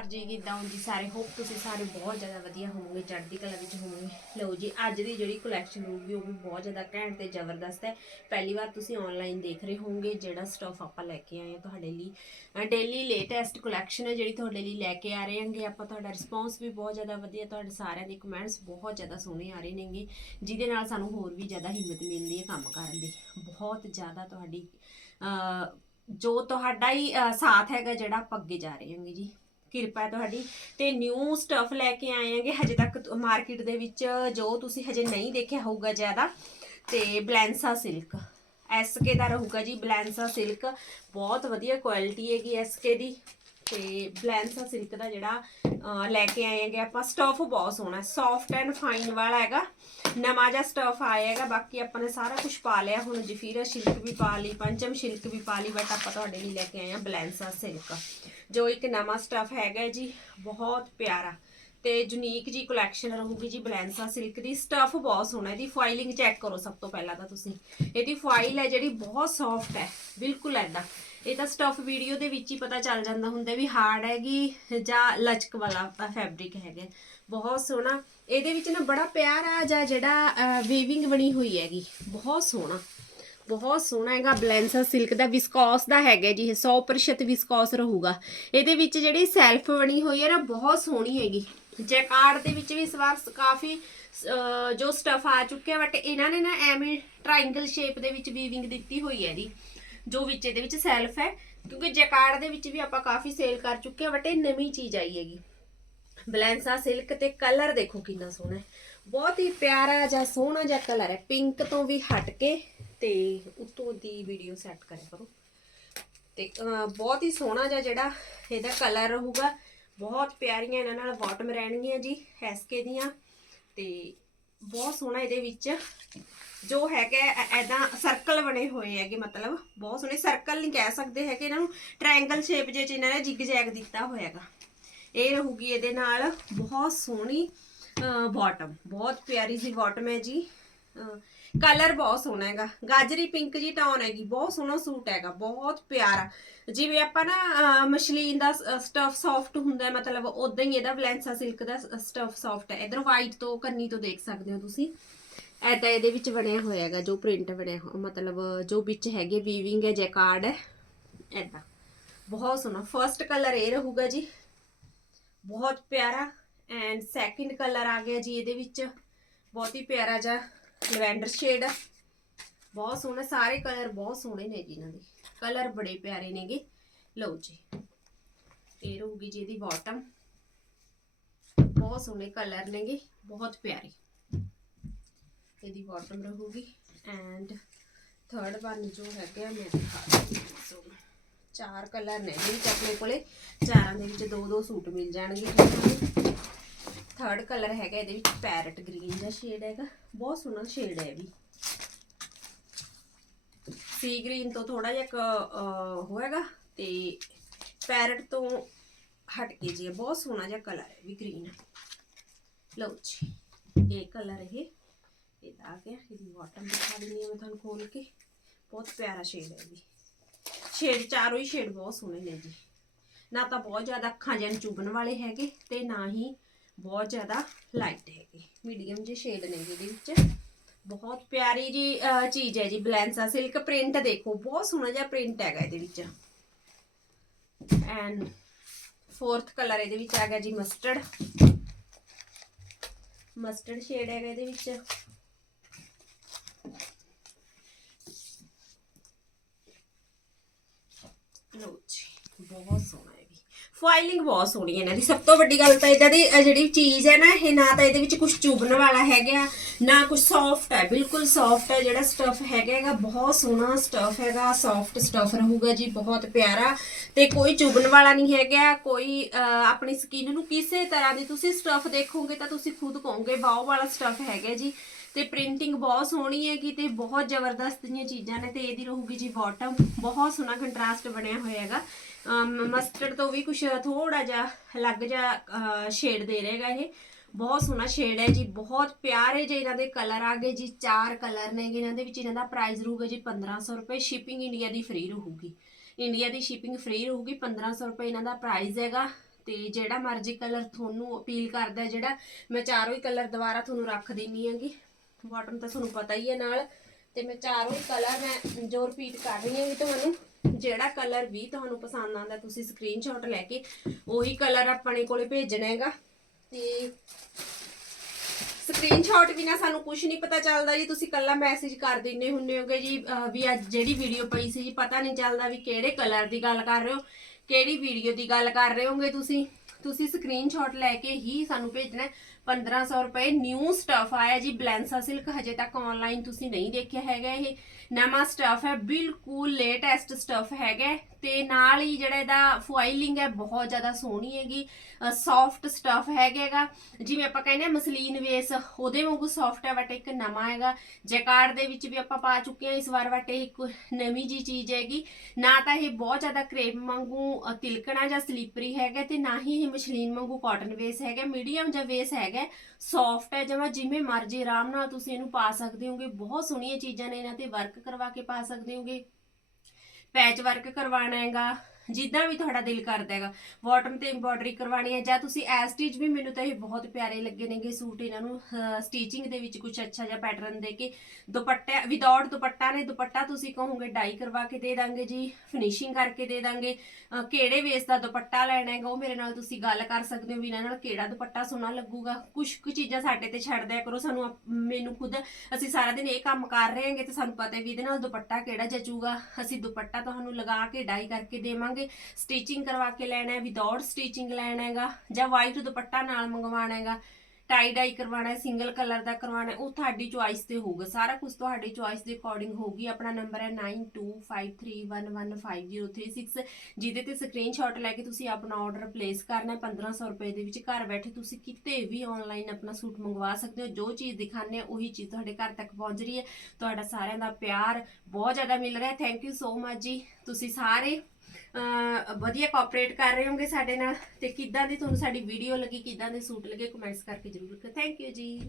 ਘਰ ਜੀ ਕਿਦਾਂ ਹੋ ਜੀ ਸਾਰੇ ਹੋਪ ਤੁਸੀਂ ਸਾਰੇ ਬਹੁਤ ਜ਼ਿਆਦਾ ਵਧੀਆ ਹੋਵੋਗੇ, ਚੜ੍ਹਦੀ ਕਲਾ ਵਿੱਚ ਹੋਵੋਗੇ। ਲਓ ਜੀ, ਅੱਜ ਦੀ ਜਿਹੜੀ ਕਲੈਕਸ਼ਨ ਹੋਊਗੀ, ਉਹ ਵੀ ਬਹੁਤ ਜ਼ਿਆਦਾ ਘੈਂਟ ਤੇ ਜ਼ਬਰਦਸਤ ਹੈ। ਪਹਿਲੀ ਵਾਰ ਤੁਸੀਂ ਆਨਲਾਈਨ ਦੇਖ ਰਹੇ ਹੋਵੋਗੇ ਜਿਹੜਾ ਸਟਫ ਆਪਾਂ ਲੈ ਕੇ ਆਏ ਹਾਂ ਤੁਹਾਡੇ ਲਈ। ਡੇਲੀ ਲੇਟੈਸਟ ਕਲੈਕਸ਼ਨ ਹੈ ਜਿਹੜੀ ਤੁਹਾਡੇ ਲਈ ਲੈ ਕੇ ਆ ਰਹੇ ਹਾਂਗੇ। ਆਪਾਂ ਤੁਹਾਡਾ ਰਿਸਪੌਂਸ ਵੀ ਬਹੁਤ ਜ਼ਿਆਦਾ ਵਧੀਆ, ਤੁਹਾਡੇ ਸਾਰਿਆਂ ਦੇ ਕਮੈਂਟਸ ਬਹੁਤ ਜ਼ਿਆਦਾ ਸੋਹਣੇ ਆ ਰਹੇ ਨੇਗੇ, ਜਿਹਦੇ ਨਾਲ ਸਾਨੂੰ ਹੋਰ ਵੀ ਜ਼ਿਆਦਾ ਹਿੰਮਤ ਮਿਲਦੀ ਹੈ ਕੰਮ ਕਰਨ ਦੀ। ਬਹੁਤ ਜ਼ਿਆਦਾ ਤੁਹਾਡੀ ਜੋ ਤੁਹਾਡਾ ਹੀ ਸਾਥ ਹੈਗਾ ਜਿਹੜਾ ਆਪਾਂ ਅੱਗੇ ਜਾ ਰਹੇ ਹਾਂਗੇ ਜੀ। ਕਿਰਪਾ ਤੁਹਾਡੀ। ਤੇ ਨਿਊ ਸਟਫ ਲੈ ਕੇ ਆਏ ਹਾਂਗੇ। ਹਜੇ ਤੱਕ ਮਾਰਕੀਟ ਦੇ ਵਿੱਚ ਜੋ ਤੁਸੀਂ ਹਜੇ ਨਹੀਂ ਦੇਖਿਆ ਹੋਊਗਾ ਜ਼ਿਆਦਾ, ਤੇ ਬਲੈਂਸਾ ਸਿਲਕ ਐਸਕੇ ਦਾ ਰਹੂਗਾ ਜੀ, ਬਲੈਂਸਾ ਸਿਲਕ ਬਹੁਤ ਵਧੀਆ ਕੁਆਲਿਟੀ ਹੈਗੀ ਐਸਕੇ ਦੀ। ਤੇ ਬਲੈਂਸਾ ਸਿਲਕ ਦਾ ਜਿਹੜਾ ਲੈ ਕੇ ਆਏ ਹੈਗੇ ਆਪਾਂ ਸਟਫ ਬਹੁਤ ਸੋਹਣਾ ਸੌਫਟ ਐਂਡ ਫਾਈਨ ਵਾਲਾ ਹੈਗਾ। ਨਵਾਂ ਜਿਹਾ ਸਟਫ ਆਇਆ ਹੈਗਾ, ਬਾਕੀ ਆਪਾਂ ਨੇ ਸਾਰਾ ਕੁਝ ਪਾ ਲਿਆ। ਹੁਣ ਜਫੀਰਾ ਸਿਲਕ ਵੀ ਪਾ ਲਈ, ਪੰਚਮ ਸਿਲਕ ਵੀ ਪਾ ਲਈ ਬਟ ਆਪਾਂ ਤੁਹਾਡੇ ਲਈ ਲੈ ਕੇ ਆਏ ਹਾਂ ਬਲੈਂਸਾ ਸਿਲਕ ਜੋ ਇੱਕ ਨਵਾਂ ਸਟਫ ਹੈਗਾ ਜੀ, ਬਹੁਤ ਪਿਆਰਾ। ਤੇ ਯੂਨੀਕ ਜੀ ਕਲੈਕਸ਼ਨ ਰਹੂਗੀ ਜੀ ਬਲੈਂਸਾ ਸਿਲਕ ਦੀ। ਸਟਫ ਬਹੁਤ ਸੋਹਣਾ ਇਹਦੀ ਫਾਈਲਿੰਗ ਚੈੱਕ ਕਰੋ ਸਭ ਤੋਂ ਪਹਿਲਾਂ ਤਾਂ ਤੁਸੀਂ। ਇਹਦੀ ਫਾਈਲ ਹੈ ਜਿਹੜੀ, ਬਹੁਤ ਸੌਫਟ ਹੈ। ਬਿਲਕੁਲ ਐਦਾਂ ਇਹ ਤਾਂ ਸਟਫ ਵੀਡੀਓ ਦੇ ਵਿੱਚ ਹੀ ਪਤਾ ਚੱਲ ਜਾਂਦਾ ਹੁੰਦਾ ਵੀ ਹਾਰਡ ਹੈਗੀ ਜਾਂ ਲਚਕ ਵਾਲਾ ਫੈਬਰਿਕ ਹੈਗਾ। ਬਹੁਤ ਸੋਹਣਾ। ਇਹਦੇ ਵਿੱਚ ਨਾ ਬੜਾ ਪਿਆਰਾ ਜਾਂ ਜਿਹੜਾ ਵੀਵਿੰਗ ਬਣੀ ਹੋਈ ਹੈਗੀ। ਬਹੁਤ ਸੋਹਣਾ। ਬਹੁਤ ਸੋਹਣਾ ਹੈਗਾ। ਬਲੈਂਸਰ ਸਿਲਕ ਦਾ ਵਿਸਕੋਸ ਦਾ ਹੈਗਾ ਜੀ। ਇਹ 100% ਵਿਸਕੋਸ ਰਹੂਗਾ। ਇਹਦੇ ਵਿੱਚ ਜਿਹੜੀ ਸੈਲਫ ਬਣੀ ਹੋਈ ਹੈ ਨਾ, ਬਹੁਤ ਸੋਹਣੀ ਹੈਗੀ। ਜੈਕਾਰਡ ਦੇ ਵਿੱਚ ਵੀ ਇਸ ਵਾਰ ਕਾਫੀ ਜੋ ਸਟਫ ਆ ਚੁੱਕਿਆ ਬਟ ਇਹਨਾਂ ਨੇ ਨਾ ਐਵੇਂ ਟ੍ਰਾਇੰਗਲ ਸ਼ੇਪ ਦੇ ਵਿੱਚ ਵੀਵਿੰਗ ਦਿੱਤੀ ਹੋਈ ਹੈ ਜੀ। ਜੋ ਵਿੱਚ ਇਹਦੇ ਵਿੱਚ ਸੈਲਫ ਹੈ, ਕਿਉਂਕਿ ਜੈਕਾਰਡ ਦੇ ਵਿੱਚ ਵੀ ਆਪਾਂ ਕਾਫੀ ਸੇਲ ਕਰ ਚੁੱਕੇ ਹਾਂ ਬਟ ਇਹ ਨਵੀਂ ਚੀਜ਼ ਆਈ ਹੈਗੀ। ਬਲੈਂਸਾ ਸਿਲਕ ਤੇ ਕਲਰ ਦੇਖੋ ਕਿੰਨਾ ਸੋਹਣਾ ਹੈ। ਬਹੁਤ ਹੀ ਪਿਆਰਾ ਜਿਹਾ ਸੋਹਣਾ ਜਿਹਾ ਕਲਰ ਹੈ। ਪਿੰਕ ਤੋਂ ਵੀ ਹਟ ਕੇ ਤੇ ਉੱਤੋਂ ਦੀ ਵੀਡੀਓ ਸੈੱਟ ਕਰਿਆ ਕਰੋ। ਤੇ ਬਹੁਤ ਹੀ ਸੋਹਣਾ ਜਿਹਾ ਜਿਹੜਾ ਇਹਦਾ ਕਲਰ ਰਹੂਗਾ। ਬਹੁਤ ਪਿਆਰੀਆਂ ਇਹਨਾਂ ਨਾਲ ਬਾਟਮ ਰਹਿਣਗੀਆਂ ਜੀ ਐਸਕੇ ਦੀਆਂ। ਤੇ ਬਹੁਤ ਸੋਹਣਾ ਇਹਦੇ ਵਿੱਚ ਜੋ ਹੈਗਾ ਐਦਾਂ ਸਰਕਲ ਬਣੇ ਹੋਏ ਹੈਗੇ, ਮਤਲਬ ਬਹੁਤ ਸੋਹਣੇ ਸਰਕਲ ਨਹੀਂ ਕਹਿ ਸਕਦੇ ਹੈਗੇ ਇਹਨਾਂ ਨੂੰ ਟ੍ਰਾਇੰਗਲ ਸ਼ੇਪ ਜੇ ਚ ਇਹਨਾਂ ਨੇ ਜਿਗ ਜੈਗ ਦਿੱਤਾ ਹੋਇਆਗਾ ਇਹ ਰਹੂਗੀ ਇਹਦੇ ਨਾਲ ਬਹੁਤ ਸੋਹਣੀ ਬਾਟਮ ਬਹੁਤ ਪਿਆਰੀ ਜੀ ਬਾਟਮ ਹੈ ਜੀ। ਕਲਰ ਬਹੁਤ ਸੋਹਣਾ ਹੈਗਾ। ਗਾਜਰੀ ਪਿੰਕ ਜੀ ਟੌਨ ਹੈਗੀ। ਬਹੁਤ ਸੋਹਣਾ ਸੂਟ ਹੈਗਾ। ਬਹੁਤ ਪਿਆਰਾ। ਜਿਵੇਂ ਆਪਾਂ ਨਾ ਮਸ਼ਲੀਨ ਦਾ ਸਟਫ ਸੌਫਟ ਹੁੰਦਾ ਮਤਲਬ ਉਦਾਂ ਹੀ ਇਹਦਾ ਵਲੈਂਸਾ ਸਿਲਕ ਦਾ ਸਟਫ ਸੌਫਟ ਹੈ। ਇਧਰ ਵਾਈਟ ਤੋਂ ਕੰਨੀ ਤੋਂ ਦੇਖ ਸਕਦੇ ਹੋ ਤੁਸੀਂ। ਐਦਾਂ ਇਹਦੇ ਵਿੱਚ ਬਣਿਆ ਹੋਇਆ ਹੈਗਾ, ਜੋ ਪ੍ਰਿੰਟ ਬਣਿਆ ਹੋ, ਮਤਲਬ ਜੋ ਵਿੱਚ ਹੈਗੇ ਵੀਵਿੰਗ ਹੈ ਜੈਕਾਰਡ ਹੈ। ਐਦਾਂ ਬਹੁਤ ਸੋਹਣਾ। ਫਰਸਟ ਕਲਰ ਇਹ ਰਹੂਗਾ ਜੀ। ਬਹੁਤ ਪਿਆਰਾ। ਐਂਡ ਸੈਕਿੰਡ ਕਲਰ ਆ ਗਿਆ ਜੀ ਇਹਦੇ ਵਿੱਚ। ਬਹੁਤ ਹੀ ਪਿਆਰਾ ਜਿਹਾ ਲਵੈਂਡਰ ਸ਼ੇਡ ਬਹੁਤ ਸੋਹਣਾ, ਸਾਰੇ ਕਲਰ ਬਹੁਤ ਸੋਹਣੇ ਨੇ ਜੀ ਇਹਨਾਂ ਦੇ। ਕਲਰ ਬੜੇ ਪਿਆਰੇ ਨੇਗੇ। ਲਓ ਜੀ ਇਹ ਰਹੂਗੀ ਜੀ ਇਹਦੀ ਬਾਟਮ ਬਹੁਤ ਸੋਹਣੇ ਕਲਰ ਨੇਗੇ, ਬਹੁਤ ਪਿਆਰੇ। ਇਹਦੀ ਬਾਟਮ ਰਹੂਗੀ। ਐਂਡ ਥਰਡ ਵਨ ਜੋ ਹੈਗਾ ਮੈਂ ਦਿਖਾ ਦਿੰਦੀ ਹਾਂ ਚਾਰ ਕਲਰ ਨੇ ਇਹਦੇ ਆਪਣੇ ਕੋਲੇ ਚਾਰਾਂ ਦੇ ਵਿੱਚ ਦੋ ਦੋ ਸੂਟ ਮਿਲ ਜਾਣਗੇ ਥਰਡ ਕਲਰ ਹੈਗਾ, ਇਹਦੇ ਵਿੱਚ ਪੈਰਟ ਗ੍ਰੀਨ ਦਾ ਸ਼ੇਡ ਹੈਗਾ। ਬਹੁਤ ਸੋਹਣਾ ਸ਼ੇਡ ਹੈ ਇਹ ਵੀ। ਸੀ ਗ੍ਰੀਨ ਤੋਂ ਥੋੜਾ ਜਿਹਾ ਕ- ਅਹ ਹੋਏਗਾ ਤੇ ਪੈਰਟ ਤੋਂ ਹਟ ਕੇ ਜੀ, ਬਹੁਤ ਸੋਹਣਾ ਜਿਹਾ ਕਲਰ ਹੈ ਵੀ ਗ੍ਰੀਨ ਲਓ ਜੀ, ਇਹ ਕਲਰ ਇਹ। ਇਹਦਾ ਆ ਗਿਆ, ਇਹਦੀ ਬਾਟਮ ਦਿਖਾ ਦਿੰਦੀ ਹਾਂ ਮੈਂ ਤੁਹਾਨੂੰ ਖੋਲ ਕੇ। ਬਹੁਤ ਪਿਆਰਾ ਸ਼ੇਡ ਹੈ ਜੀ ਸ਼ੇਡ ਚਾਰੋਂ ਹੀ ਸ਼ੇਡ ਬਹੁਤ ਸੋਹਣੇ ਨੇ ਜੀ। ਨਾ ਤਾਂ ਬਹੁਤ ਜ਼ਿਆਦਾ ਅੱਖਾਂ ਜਨ ਚੁਭਣ ਵਾਲੇ ਹੈਗੇ ਤੇ ਨਾ ਹੀ ਬਹੁਤ ਜ਼ਿਆਦਾ ਲਾਈਟ ਹੈਗੇ। ਮੀਡੀਅਮ ਜਿਹੇ ਸ਼ੇਡ ਨੇ ਇਹਦੇ ਵਿੱਚ। ਬਹੁਤ ਪਿਆਰੀ ਜੀ ਚੀਜ਼ ਹੈ ਜੀ ਬਲੈਂਸਾ ਸਿਲਕ ਪ੍ਰਿੰਟ ਦੇਖੋ, ਬਹੁਤ ਸੋਹਣਾ ਜਿਹਾ ਪ੍ਰਿੰਟ ਹੈਗਾ ਇਹਦੇ ਵਿੱਚ। ਐਂਡ ਫੋਰਥ ਕਲਰ ਇਹਦੇ ਵਿੱਚ ਆ ਗਿਆ ਜੀ ਮਸਟਰਡ ਮਸਟਰਡ ਸ਼ੇਡ ਹੈਗਾ ਇਹਦੇ ਵਿੱਚ। ਲਓ ਜੀ, ਬਹੁਤ ਸੋਹਣਾ। ਫਾਈਲਿੰਗ ਬਹੁਤ ਸੋਹਣੀ ਹੈ ਇਹਨਾਂ ਦੀ। ਸਭ ਤੋਂ ਵੱਡੀ ਗੱਲ ਤਾਂ ਇਹਦਾ ਦੀ ਅਹ ਜਿਹੜੀ ਚੀਜ਼ ਹੈ ਨਾ ਇਹ ਨਾ ਤਾਂ ਇਹਦੇ ਵਿੱਚ ਕੁਝ ਚੁਭਣ ਵਾਲਾ ਹੈਗਾ ਨਾ ਕੁਝ ਸੌਫਟ ਹੈ। ਬਿਲਕੁਲ ਸੌਫਟ ਹੈ ਜਿਹੜਾ ਸਟਫ ਹੈਗਾ ਹੈਗਾ ਬਹੁਤ ਸੋਹਣਾ ਸਟਫ ਹੈਗਾ। ਸੌਫਟ ਸਟਫ ਰਹੂਗਾ ਜੀ ਬਹੁਤ ਪਿਆਰਾ। ਤੇ ਕੋਈ ਚੁਭਣ ਵਾਲਾ ਨਹੀਂ ਹੈਗਾ ਕੋਈ ਅਹ, ਆਪਣੀ ਸਕਿਨ ਨੂੰ ਕਿਸੇ ਤਰ੍ਹਾਂ ਦੀ ਤੁਸੀਂ ਸਟਫ ਦੇਖੋਗੇ ਤਾਂ ਤੁਸੀਂ ਖੁਦ ਕਹੋਗੇ ਵਾਓ ਵਾਲਾ ਸਟਫ ਹੈਗਾ ਜੀ। ਤੇ ਪ੍ਰਿੰਟਿੰਗ ਬਹੁਤ ਸੋਹਣੀ ਹੈਗੀ ਤੇ ਬਹੁਤ ਜ਼ਬਰਦਸਤ ਦੀਆਂ ਚੀਜ਼ਾਂ ਨੇ ਤੇ ਇਹਦੀ ਰਹੂਗੀ ਜੀ ਬਾਟਮ ਬਹੁਤ ਸੋਹਣਾ ਕੰਟਰਾਸਟ ਬਣਿਆ ਹੋਇਆ ਹੈਗਾ। ਮਸਟਰਡ ਤੋਂ ਵੀ ਕੁਝ ਥੋੜਾ ਜਿਹਾ ਅਲੱਗ ਜਿਹਾ ਸ਼ੇਡ ਦੇ ਰਹੇਗਾ ਇਹ। ਬਹੁਤ ਸੋਹਣਾ ਸ਼ੇਡ ਹੈ ਜੀ, ਬਹੁਤ ਪਿਆਰੇ ਜੇ ਇਹਨਾਂ ਦੇ ਕਲਰ ਆ ਗਏ ਜੀ, ਚਾਰ ਕਲਰ ਨੇਗੇ ਇਹਨਾਂ ਦੇ ਵਿੱਚ। ਇਹਨਾਂ ਦਾ ਪ੍ਰਾਈਸ ਰਹੂਗਾ ਜੀ 1500 ਰੁਪਏ ਸ਼ਿਪਿੰਗ ਇੰਡੀਆ ਦੀ ਫ੍ਰੀ ਰਹੂਗੀ। ਇੰਡੀਆ ਦੀ ਸ਼ਿਪਿੰਗ ਫ੍ਰੀ ਰਹੂਗੀ 1500 ਰੁਪਏ ਇਹਨਾਂ ਦਾ ਪ੍ਰਾਈਸ ਹੈਗਾ। ਤੇ ਜਿਹੜਾ ਮਰਜ਼ੀ ਕਲਰ ਤੁਹਾਨੂੰ ਅਪੀਲ ਕਰਦਾ, ਜਿਹੜਾ ਮੈਂ ਚਾਰੋਂ ਹੀ ਕਲਰ ਦੁਬਾਰਾ ਤੁਹਾਨੂੰ ਰੱਖ ਦਿੰਨੀ ਹੈਗੀ। ਬਾਟਮ ਤਾਂ ਤੁਹਾਨੂੰ ਪਤਾ ਹੀ ਹੈ ਨਾਲ। ਤੇ ਮੈਂ ਚਾਰੋਂ ਹੀ ਕਲਰ ਮੈਂ ਜੋ ਰਿਪੀਟ ਕਰ ਰਹੀ ਹਾਂ ਵੀ ਤੁਹਾਨੂੰ। ਜਿਹੜਾ ਕਲਰ ਵੀ ਤੁਹਾਨੂੰ ਪਸੰਦ ਆਉਂਦਾ, ਤੁਸੀਂ ਸਕਰੀਨਸ਼ਾਟ ਲੈ ਕੇ ਉਹੀ ਕਲਰ ਆਪਣੇ ਕੋਲੇ ਭੇਜਣਾ ਹੈਗਾ। ਤੇ ਸਕਰੀਨਸ਼ਾਟ ਬਿਨਾ ਸਾਨੂੰ ਕੁਝ ਨਹੀਂ ਪਤਾ ਚੱਲਦਾ ਜੀ, ਤੁਸੀਂ ਕੱਲਾ ਮੈਸੇਜ ਕਰ ਦਿੰਨੇ ਹੁੰਨੇ ਹੋਗੇ ਜੀ ਵੀ ਅੱਜ ਜਿਹੜੀ ਵੀਡੀਓ ਪਈ ਸੀ ਜੀ, ਪਤਾ ਨਹੀਂ ਚੱਲਦਾ ਵੀ ਕਿਹੜੇ ਕਲਰ ਦੀ ਗੱਲ ਕਰ ਰਹੇ ਹੋ, ਕਿਹੜੀ ਵੀਡੀਓ ਦੀ ਗੱਲ ਕਰ ਰਹੇ ਹੋਗੇ ਤੁਸੀਂ। ਤੁਸੀਂ ਸਕਰੀਨਸ਼ਾਟ ਲੈ ਕੇ ਹੀ ਸਾਨੂੰ ਭੇਜਣਾ ਹੈ। 1500 ਰੁਪਏ ਨਿਊ ਸਟਫ ਆਇਆ ਜੀ ਬਲੈਂਸਾ ਸਿਲਕ ਹਜੇ ਤੱਕ ਆਨਲਾਈਨ ਤੁਸੀਂ ਨਹੀਂ ਦੇਖਿਆ ਹੈਗਾ ਇਹ। ਨਵਾਂ ਸਟਫ ਹੈ, ਬਿਲਕੁਲ ਲੇਟੈਸਟ ਸਟਫ ਹੈਗਾ ਹੈ ਤੇ ਨਾਲ ਹੀ ਜਿਹੜਾ ਇਹਦਾ ਫੁਆਇਲਿੰਗ ਹੈ, ਬਹੁਤ ਜ਼ਿਆਦਾ ਸੋਹਣੀ ਹੈਗੀ। ਸੌਫਟ ਸਟਫ ਹੈਗਾਗਾ ਜਿਵੇਂ ਆਪਾਂ ਕਹਿੰਦੇ ਆ ਮਸਲੀਨ ਵੇਸ, ਉਹਦੇ ਵਾਂਗੂ ਸੌਫਟ ਹੈ ਬਟ ਇੱਕ ਨਵਾਂ ਹੈਗਾ। ਜੈਕਾਰਡ ਦੇ ਵਿੱਚ ਵੀ ਆਪਾਂ ਪਾ ਚੁੱਕੇ ਹਾਂ ਇਸ ਵਾਰ ਬਟ ਇਹ ਇੱਕ ਨਵੀਂ ਜੀ ਚੀਜ਼ ਹੈਗੀ। ਨਾ ਤਾਂ ਇਹ ਬਹੁਤ ਜ਼ਿਆਦਾ ਕਰੇਪ ਵਾਂਗੂ ਤਿਲਕਣਾ ਜਾਂ ਸਲੀਪਰੀ ਹੈਗਾ ਤੇ ਨਾ ਹੀ ਇਹ ਮਸਲੀਨ ਵਾਂਗੂ ਕਾਟਨ ਵੇਸ ਹੈਗਾ। ਮੀਡੀਅਮ ਜਿਹਾ ਵੇਸ ਹੈਗਾ। ਸੌਫਟ ਹੈ ਜਿਵੇਂ ਜਿਵੇਂ ਮਰਜ਼ੀ, ਆਰਾਮ ਨਾਲ ਤੁਸੀਂ ਇਹਨੂੰ ਪਾ ਸਕਦੇ ਹੋਗੇ। ਬਹੁਤ ਸੋਹਣੀਆਂ ਚੀਜ਼ਾਂ ਨੇ ਇਹਨਾਂ ਤੇ ਵਰਕ ਕਰਵਾ ਕੇ ਪਾ ਸਕਦੇ ਹੋਗੇ। ਪੈਚ ਵਰਕ ਕਰਵਾਉਣਾ ਹੈਗਾ। ਜਿੱਦਾਂ ਵੀ ਤੁਹਾਡਾ ਦਿਲ ਕਰਦਾ ਹੈਗਾ ਬਾਟਮ ਤੇ ਐਮਬੋਡਰੀ ਕਰਵਾਣੀ ਹੈ, ਜਾਂ ਤੁਸੀਂ ਐਸ ਸਟਿਚ ਵੀ ਮੈਨੂੰ ਤਾਂ ਇਹ ਬਹੁਤ ਪਿਆਰੇ ਲੱਗੇ ਨੇਗੇ ਸੂਟ ਇਹਨਾਂ ਨੂੰ ਸਟੀਚਿੰਗ ਦੇ ਵਿੱਚ ਕੁਝ ਅੱਛਾ ਜਿਹਾ ਪੈਟਰਨ ਦੇ ਕੇ ਦੁਪੱਟਾ ਵਿਦਆਊਟ ਦੁਪੱਟਾ ਨੇ ਦੁਪੱਟਾ ਤੁਸੀਂ ਕਹੋਗੇ ਡਾਈ ਕਰਵਾ ਕੇ ਦੇ ਦਾਂਗੇ ਜੀ ਫਿਨਿਸ਼ਿੰਗ ਕਰਕੇ ਦੇ ਦਾਂਗੇ ਕਿਹੜੇ ਵੇਸ ਦਾ ਦੁਪੱਟਾ ਲੈਣਾ ਹੈਗਾ, ਉਹ ਮੇਰੇ ਨਾਲ ਤੁਸੀਂ ਗੱਲ ਕਰ ਸਕਦੇ ਹੋ ਵੀ ਇਹਨਾਂ ਨਾਲ ਕਿਹੜਾ ਦੁਪੱਟਾ ਸੋਹਣਾ ਲੱਗੂਗਾ। ਕੁਝ ਕੁ ਚੀਜ਼ਾਂ ਸਾਡੇ ਤੇ ਛੱਡ ਦਿਆ ਕਰੋ, ਸਾਨੂੰ ਆਪ- ਮੈਨੂੰ ਖੁਦ, ਅਸੀਂ ਸਾਰਾ ਦਿਨ ਇਹ ਕੰਮ ਕਰ ਰਹੇ ਹਾਂਗੇ ਤੇ ਸਾਨੂੰ ਪਤਾ ਵੀ ਇਹਦੇ ਨਾਲ ਦੁਪੱਟਾ ਕਿਹੜਾ ਜਚੂਗਾ। ਅਸੀਂ ਦੁਪੱਟਾ ਤੁਹਾਨੂੰ ਲਗਾ ਕੇ ਡਾਈ ਕਰਕੇ ਦੇਵਾਂਗੇ ਸਟਿਚਿੰਗ ਕਰਵਾ ਕੇ ਲੈਣਾ ਹੈ ਵਿਦਆਊਟ ਸਟਿਚਿੰਗ ਲੈਣਾ ਹੈਗਾ, ਜਾਂ ਵਾਈਟ ਦੁਪੱਟਾ ਨਾਲ ਮੰਗਵਾਉਣਾ ਹੈਗਾ ਟਾਈ ਡਾਈ ਕਰਵਾਉਣਾ ਹੈ ਸਿੰਗਲ ਕਲਰ ਦਾ ਕਰਵਾਉਣਾ ਉਹ ਤੁਹਾਡੀ ਚੁਆਇਸ ਤੇ ਹੋਊਗਾ। ਸਾਰਾ ਕੁਝ ਤੁਹਾਡੀ ਚੁਆਇਸ ਦੇ ਅਕੋਰਡਿੰਗ ਹੋਊਗੀ। ਆਪਣਾ ਨੰਬਰ ਹੈ 9253115036 ਜਿਹਦੇ ਤੇ ਸਕਰੀਨਸ਼ਾਟ ਲੈ ਕੇ ਤੁਸੀਂ ਆਪਣਾ ਆਰਡਰ ਪਲੇਸ ਕਰਨਾ ਹੈ। 1500 ਰੁਪਏ ਦੇ ਵਿੱਚ ਘਰ ਬੈਠੇ ਤੁਸੀਂ ਕਿਤੇ ਵੀ ਆਨਲਾਈਨ ਆਪਣਾ ਸੂਟ ਮੰਗਵਾ ਸਕਦੇ ਹੋ। ਜੋ ਚੀਜ਼ ਦਿਖਾਣੇ ਆ ਉਹੀ ਚੀਜ਼ ਤੁਹਾਡੇ ਘਰ ਤੱਕ ਪਹੁੰਚ ਰਹੀ ਹੈ। ਤੁਹਾਡਾ ਸਾਰਿਆਂ ਦਾ ਪਿਆਰ ਬਹੁਤ ਜ਼ਿਆਦਾ ਮਿਲ ਰਿਹਾ ਥੈਂਕ ਯੂ ਸੋ ਮਚ ਜੀ। ਤੁਸੀਂ ਸਾਰੇ ਵਧੀਆ ਕੋਆਪਰੇਟ ਕਰ ਰਹੇ ਹੋਗੇ ਸਾਡੇ ਨਾਲ ਤੇ ਕਿੱਦਾਂ ਦੀ ਤੁਹਾਨੂੰ ਸਾਡੀ ਵੀਡੀਓ ਲੱਗੀ, ਕਿੱਦਾਂ ਦੇ ਸੂਟ ਲੱਗੇ ਕਮੈਂਟਸ ਕਰਕੇ ਜ਼ਰੂਰ ਥੈਂਕ ਯੂ ਜੀ।